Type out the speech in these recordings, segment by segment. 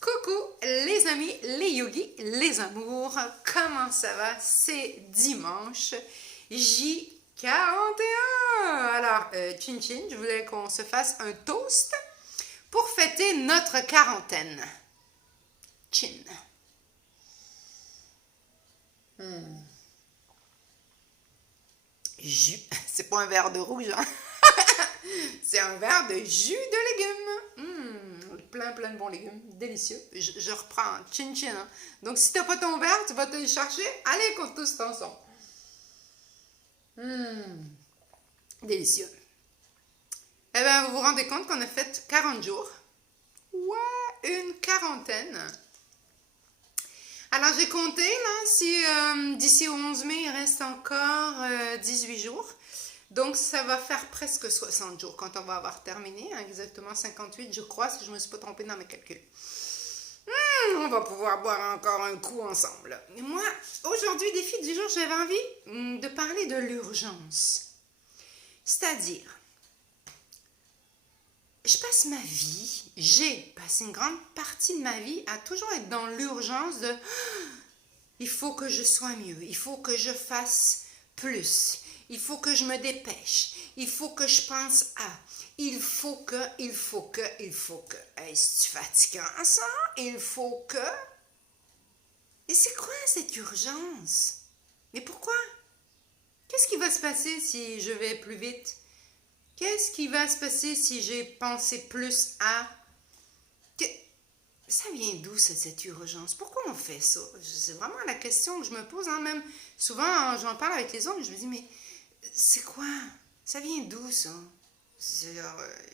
Coucou les amis, les yogis, les amours, comment ça va? C'est dimanche J41. Alors, chin chin, je voulais qu'on se fasse un toast pour fêter notre quarantaine. Chin. Jus, c'est pas un verre de rouge, hein? C'est un verre de jus de légumes. Plein de bons légumes, délicieux. Je reprends, chin chin. Hein? Donc si t'as pas ton verre, tu vas te le chercher. Allez, qu'on tous ensemble. Délicieux. Eh bien, vous vous rendez compte qu'on a fait 40 jours. Ouais, une quarantaine. Alors, j'ai compté, là, si d'ici au 11 mai, il reste encore 18 jours. Donc, ça va faire presque 60 jours quand on va avoir terminé, hein, exactement 58, je crois, si je ne me suis pas trompée dans mes calculs. On va pouvoir boire encore un coup ensemble. Et moi, aujourd'hui, défi du jour, j'avais envie de parler de l'urgence. C'est-à-dire, j'ai passé une grande partie de ma vie à toujours être dans l'urgence de il faut que je sois mieux, il faut que je fasse plus. Il faut que je me dépêche. Il faut que je pense à. Il faut que. C'est fatigant ça? Il faut que. Et c'est quoi cette urgence? Mais pourquoi? Qu'est-ce qui va se passer si je vais plus vite? Qu'est-ce qui va se passer si j'ai pensé plus à. Ça vient d'où cette urgence? Pourquoi on fait ça? C'est vraiment la question que je me pose. Hein? Même souvent, j'en parle avec les autres, je me dis, mais. C'est quoi? Ça vient d'où, ça?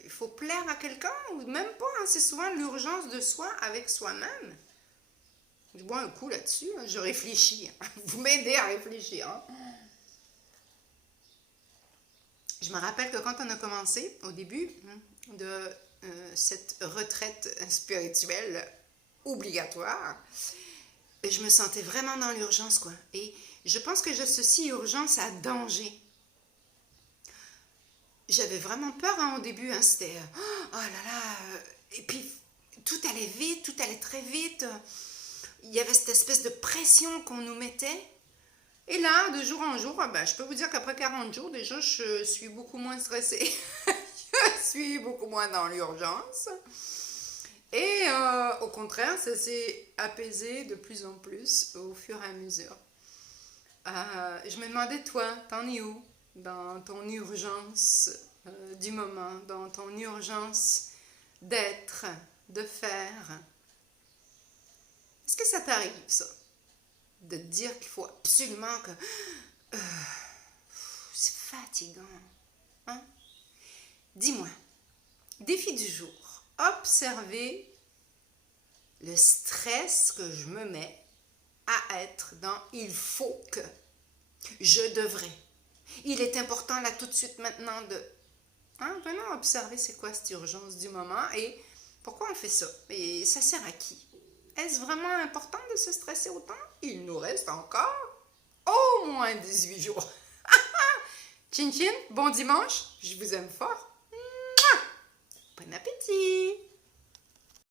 Il faut plaire à quelqu'un ou même pas? Hein? C'est souvent l'urgence de soi avec soi-même. Je bois un coup là-dessus. Hein? Je réfléchis. Vous m'aidez à réfléchir. Hein? Je me rappelle que quand on a commencé, au début de cette retraite spirituelle obligatoire, je me sentais vraiment dans l'urgence, quoi. Et je pense que j'associe urgence à danger. J'avais vraiment peur hein, au début, hein, c'était oh là là, et puis tout allait vite, tout allait très vite, il y avait cette espèce de pression qu'on nous mettait, et là, de jour en jour, je peux vous dire qu'après 40 jours, déjà, je suis beaucoup moins stressée, je suis beaucoup moins dans l'urgence, et au contraire, ça s'est apaisé de plus en plus au fur et à mesure. Je me demandais, toi, t'en es où? Dans ton urgence du moment, dans ton urgence d'être, de faire. Est-ce que ça t'arrive, ça? De te dire qu'il faut absolument que... c'est fatigant. Hein? Dis-moi, défi du jour. Observer le stress que je me mets à être dans « il faut que ». Je devrais. Il est important là tout de suite maintenant de vraiment observer c'est quoi cette urgence du moment et pourquoi on fait ça. Et ça sert à qui? Est-ce vraiment important de se stresser autant? Il nous reste encore au moins 18 jours. Chin chin, bon dimanche, je vous aime fort. Bon appétit!